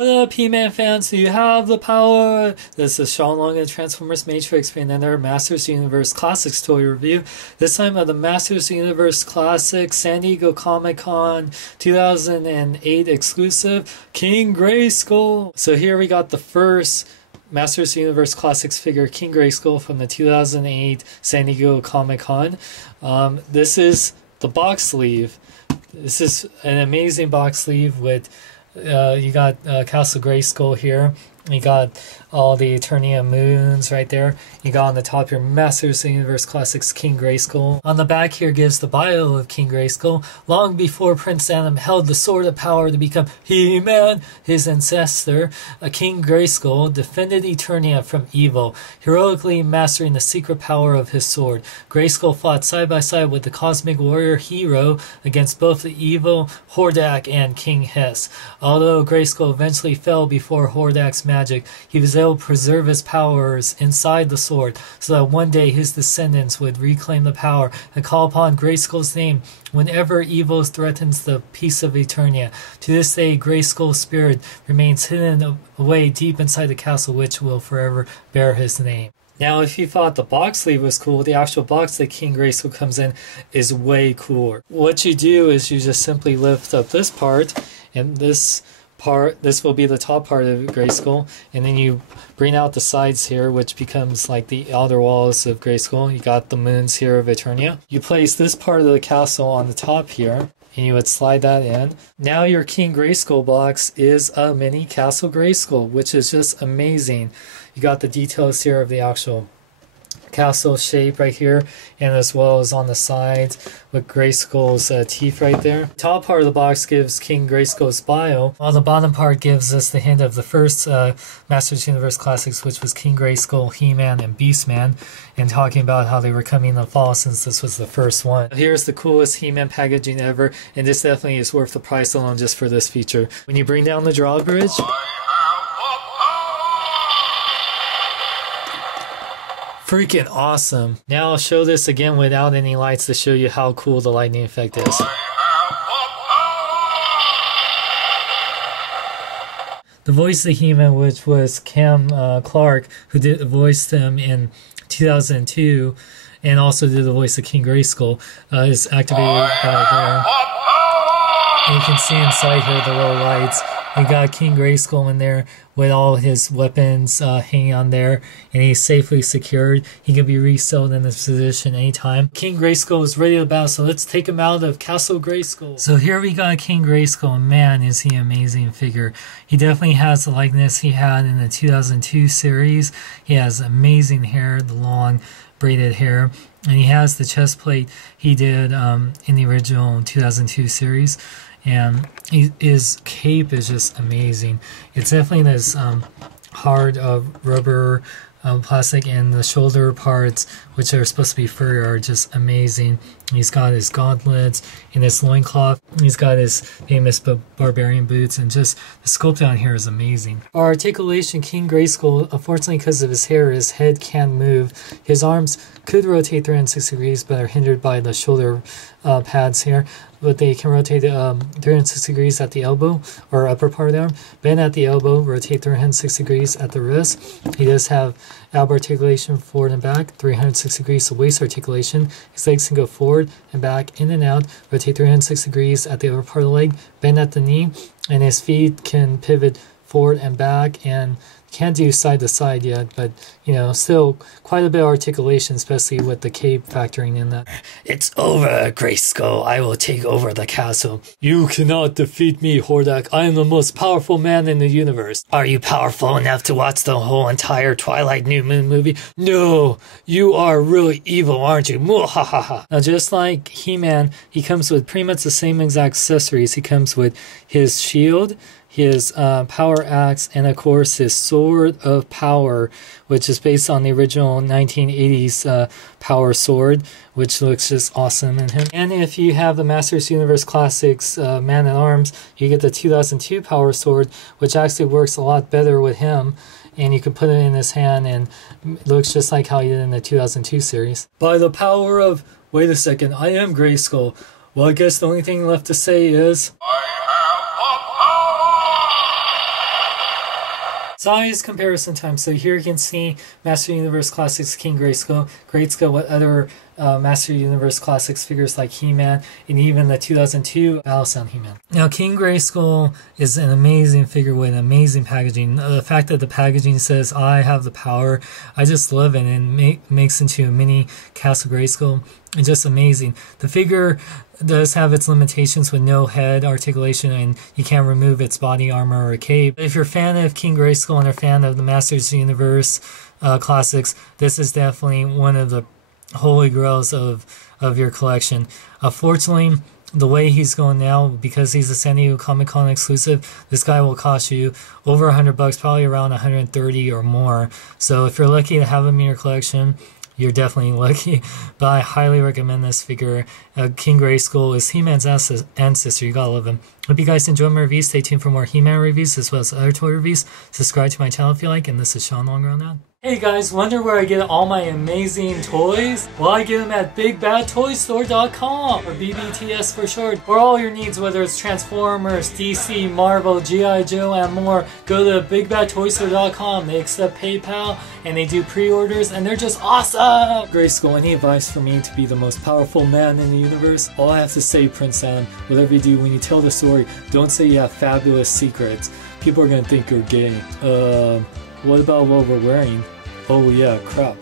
What up, He-Man fans? You have the power! This is Sean Long of Transformers Matrix for another Masters Universe Classics toy review. This time of the Masters Universe Classics San Diego Comic-Con 2008 exclusive King Grayskull. So here we got the first Masters Universe Classics figure, King Grayskull, from the 2008 San Diego Comic-Con. This is the box sleeve. This is an amazing box sleeve with you got Castle Grayskull here. You got all the Eternia moons right there. You got on the top your Masters Universe Classics King Grayskull. On the back here gives the bio of King Grayskull. Long before Prince Adam held the Sword of Power to become He-Man, his ancestor, King Grayskull defended Eternia from evil, heroically mastering the secret power of his sword. Grayskull fought side by side with the Cosmic Warrior Hero against both the evil Hordak and King Hess. Although Grayskull eventually fell before Hordak's magic, he was able to preserve his powers inside the sword, so that one day his descendants would reclaim the power and call upon Grayskull's name whenever evil threatens the peace of Eternia. To this day, Grayskull's spirit remains hidden away deep inside the castle, which will forever bear his name. Now, if you thought the box sleeve was cool, the actual box that King Grayskull comes in is way cooler. What you do is you just simply lift up this part, and this will be the top part of Grayskull, and then you bring out the sides here, which becomes like the outer walls of Grayskull. You got the moons here of Eternia. You place this part of the castle on the top here, and you would slide that in. Now your King Grayskull box is a mini Castle Grayskull, which is just amazing. You got the details here of the actual castle shape right here, and as well as on the sides with Grayskull's teeth right there. The top part of the box gives King Grayskull's bio, while the bottom part gives us the hint of the first Masters Universe Classics, which was King Grayskull, He-Man, and Beastman, and talking about how they were coming in the fall since this was the first one. Here's the coolest He-Man packaging ever, and this definitely is worth the price alone just for this feature. When you bring down the drawbridge, freaking awesome. Now I'll show this again without any lights to show you how cool the lightning effect is. The voice of He-Man, which was Cam Clark, who voiced him in 2002, and also did the voice of King Grayskull, is activated there. And you can see inside here the little lights. We got King Grayskull in there with all his weapons hanging on there, and he's safely secured. He can be resettled in this position anytime. King Grayskull is ready to battle, so let's take him out of Castle Grayskull. So here we got King Grayskull, and man, is he an amazing figure. He definitely has the likeness he had in the 2002 series. He has amazing hair, the long braided hair, and he has the chest plate he did in the original 2002 series. And his cape is just amazing. It's definitely this hard rubber plastic, and the shoulder parts, which are supposed to be fur, are just amazing. He's got his gauntlets and his loincloth. He's got his famous barbarian boots, and just the sculpt on here is amazing. Our articulation King Grayskull, unfortunately because of his hair, his head can move. His arms could rotate 360 degrees, but are hindered by the shoulder pads here. But they can rotate 360 degrees at the elbow, or upper part of the arm. Bend at the elbow, rotate 360 degrees at the wrist. He does have elbow articulation forward and back, 360 degrees to waist articulation. His legs can go forward and back, in and out, rotate 360 degrees at the upper part of the leg, bend at the knee, and his feet can pivot forward and back, and can't do side to side yet, but you know, still quite a bit of articulation, especially with the cape factoring in that. It's over, Grayskull. I will take over the castle. You cannot defeat me, Hordak. I am the most powerful man in the universe. Are you powerful enough to watch the whole entire Twilight New Moon movie? No, you are really evil, aren't you? Muhahaha. Now, just like He-Man, he comes with pretty much the same exact accessories. He comes with his shield, his power axe, and of course his sword of power, which is based on the original 1980s power sword, which looks just awesome in him. And if you have the Masters Universe Classics Man-at-Arms, you get the 2002 power sword, which actually works a lot better with him, and you can put it in his hand, and it looks just like how he did in the 2002 series. By the power of... Wait a second, I am Grayskull. Well, I guess the only thing left to say is... So I use comparison time. So here you can see Master Universe Classics King Grayskull, what other Master Universe Classics figures like He-Man, and even the 2002 Battle He-Man. Now King Grayskull is an amazing figure with amazing packaging. The fact that the packaging says I have the power, I just love it, and makes into a mini Castle Grayskull. It's just amazing. The figure does have its limitations with no head articulation, and you can't remove its body armor or cape. If you're a fan of King Grayskull and a fan of the Masters Universe Classics, this is definitely one of the holy grails of your collection. Fortunately, the way he's going now, because he's a San Diego Comic-Con exclusive, this guy will cost you over $100, probably around 130 or more. So if you're lucky to have him in your collection, you're definitely lucky, but I highly recommend this figure. King Grayskull is He-Man's ancestor. You gotta love him. Hope you guys enjoyed my review. Stay tuned for more He-Man reviews as well as other toy reviews. Subscribe to my channel if you like, and this is Sean Longer on that. Hey guys, wonder where I get all my amazing toys? Well, I get them at BigBadToyStore.com, or BBTS for short. For all your needs, whether it's Transformers, DC, Marvel, G.I. Joe, and more, go to BigBadToyStore.com. They accept PayPal, and they do pre-orders, and they're just awesome! Grayskull, any advice for me to be the most powerful man in the universe? All I have to say, Prince Adam, whatever you do, when you tell the story, don't say you have fabulous secrets. People are gonna think you're gay. What about what we're wearing? Oh yeah, crap.